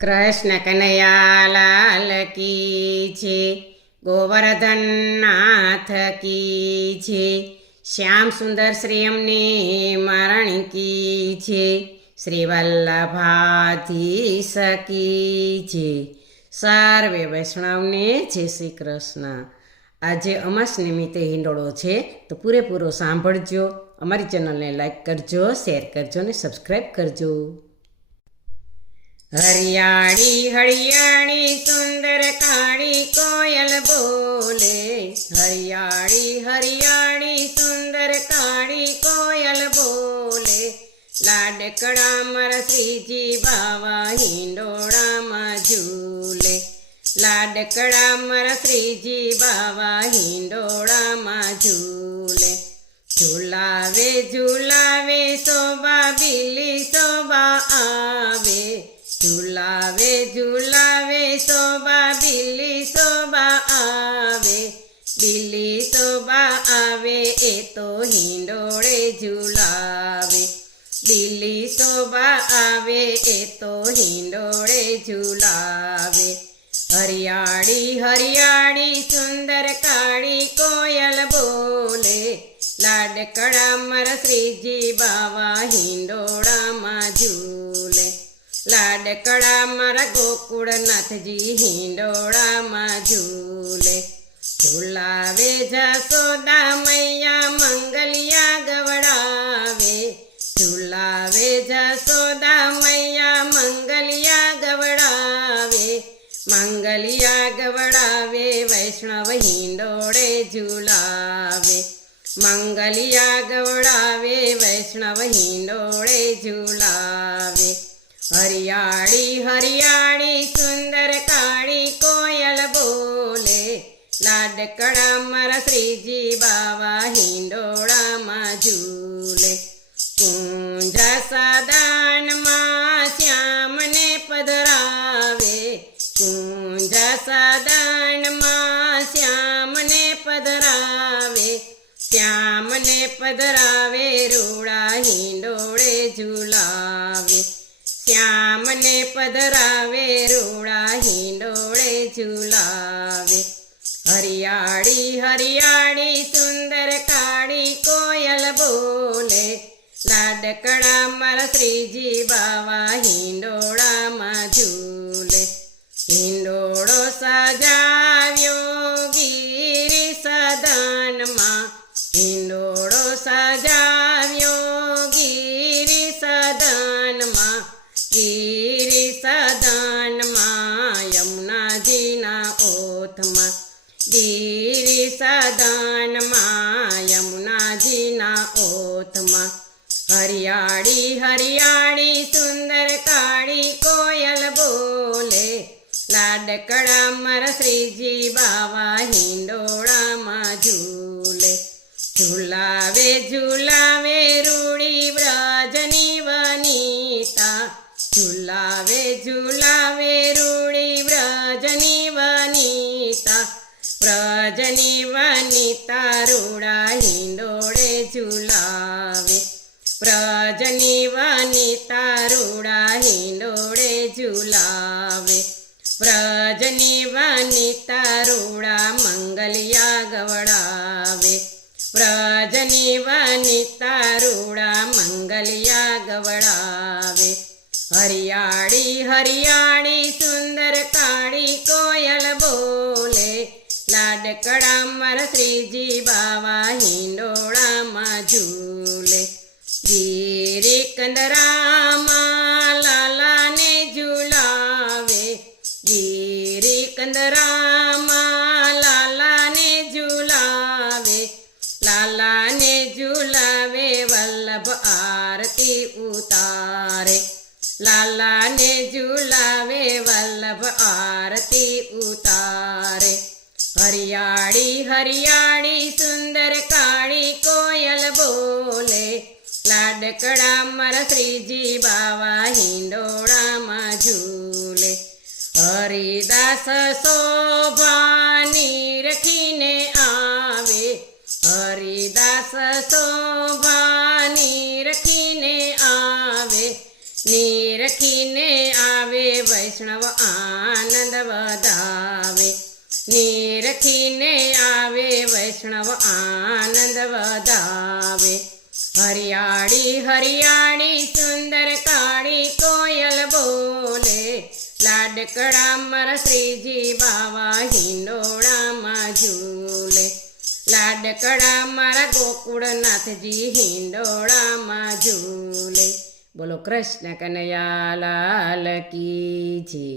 કૃષ્ણ કનૈયા લાલ કી છે, ગોવર્ધન નાથ કી છે, શ્યામ સુંદર શ્રી અમને મરણ કી છે, શ્રી વલ્લભાધીશ કી છે. સર્વે વૈષ્ણવને જય શ્રી કૃષ્ણ. આજે અમાસ નિમિત્તે હિંડોળો છે, તો પૂરેપૂરો સાંભળજો. અમારી ચેનલને લાઈક કરજો, શેર કરજો ને સબસ્ક્રાઈબ કરજો. હરિયાળી હરિયાળી સુંદર કાળી કોયલ બોલે, હરિયાળી હરિયાળી સુંદર કાળી કોયલ બોલે, લાડકડા મારા શ્રીજી બાવા હિંડોળામાં ઝૂલે, લાડકડા મારા શ્રીજી બાવા હિંડોળામાં ઝૂલે. ઝૂલાવે ઝૂલાવે શોભા બીલી શોભા આવે, ઝૂલાવે ઝૂલાવે શોભા બીલી શોભા આવે, બીલી શોભા આવે એ તો હિંડોળે ઝૂલાવે, બીલી શોભા આવે એ તો હિંડોળે ઝૂલાવે. હરિયાળી હરિયાળી સુંદર કાળી કોયલ બોલે, લાડકડા મારા શ્રીજી બાવા હિંડોળામાં ઝૂલે, લાડકડા મારા ગોકુળનાથજી હિંડોળામાં ઝૂલે. ઝૂલાવે જશોદા મૈયા મંગલિયા ગવડાવે, ઝૂલાવે જશોદા મૈયા મંગલિયા ગવડાવે, મંગલિયા ગવડાવે વૈષ્ણવ હિંડોળે ઝૂલાવે, મંગલિયા ગવડાવે વૈષ્ણવ હિંડોળે ઝૂલાવે. હરિયાળી હરિયાળી સુંદર કાળી કોયલ બોલે, લાડકડા મારા શ્રીજી બાવા હિંડોળામાં ઝૂલે. કુંજ સદાનમાં શ્યામને પધરાવે, કુંજ સદાનમાં શ્યામને પધરાવે, શ્યામને પધરાવે રૂડા હિંડોળે ઝૂલાવે, શ્યામને પધરાવે રૂડા હિંડોળે ઝૂલાવે. હરિયાળી હરિયાળી સુંદર કાળી કોયલ બોલે, લાડકડા મારા શ્રીજી બાવા હિંડોળામાં ઝૂલે. હિંડોળો સજાવ્યો ગિરી સદનમાં, હિંડોળો સજાવ્યો ગિરી સદનમાં, ગિરી સદનમાં યમુનાજીના ઓથમાં, ગિરી સદનમાં યમુનાજીના ઓથમાં. હરિયાળી હરિયાળી સુંદર કાળી કોયલ બોલે, લાડકડા મારા શ્રીજી બાવા હિંડોળામાં ઝૂલે. ઝૂલાવે ઝૂલાવે રૂડી વ્રજની વનિતા, ઝૂલાવે ઝૂલાવે રૂડી વ્રજની વનિતા, વ્રજની વનિતા રૂડા હિંડોળે ઝૂલાવે, વ્રજની વનિતા રૂડા હિંડોળે ઝૂલાવે, વ્રજની વનિતા રૂડા મંગલિયા ગવડાવે, વ્રજની વનિતા રૂડા મંગલિયા ગવડાવે. હરિયાળી હરિયાળી સુંદર કાળી કોયલ બોલે, લાડકડા મારા શ્રીજી બાવા હિંડોળામાં ઝૂલે. ગિરી કંદરામાં લાલાને ઝૂલાવે, ગિરી કંદરામાં લાલાને ઝૂલાવે, લાલાને ઝૂલાવે વલ્લભ આરતી ઉતારે, લાલાને ઝૂલાવે વલ્લભ આરતી ઉતારે. હરિયાળી હરિયાળી સુંદર કાળી કોયલ બોલે, લાડકડા મારા શ્રીજી બાવા હિંડોળામાં ઝૂલે. હરિદાસ શોભાની રખીને આવે, હરિદાસ શોભાની રખીને આવે, નિરખીને આવે વૈ વૈષ્ણવ આનંદ વધાવે નિરખીને આવે વૈષ્ણવ આનંદ વધાવે હરિયાળી હરિયાળી સુંદર કાળી કોયલ બોલે લાડકડા મારા શ્રીજી બાવા હિંડોળામાં ઝૂલે લાડકડા મારા ગોકુળનાથજી હિંડોળામાં ઝૂલે બોલો કૃષ્ણ કનૈયા લાલ કી જય।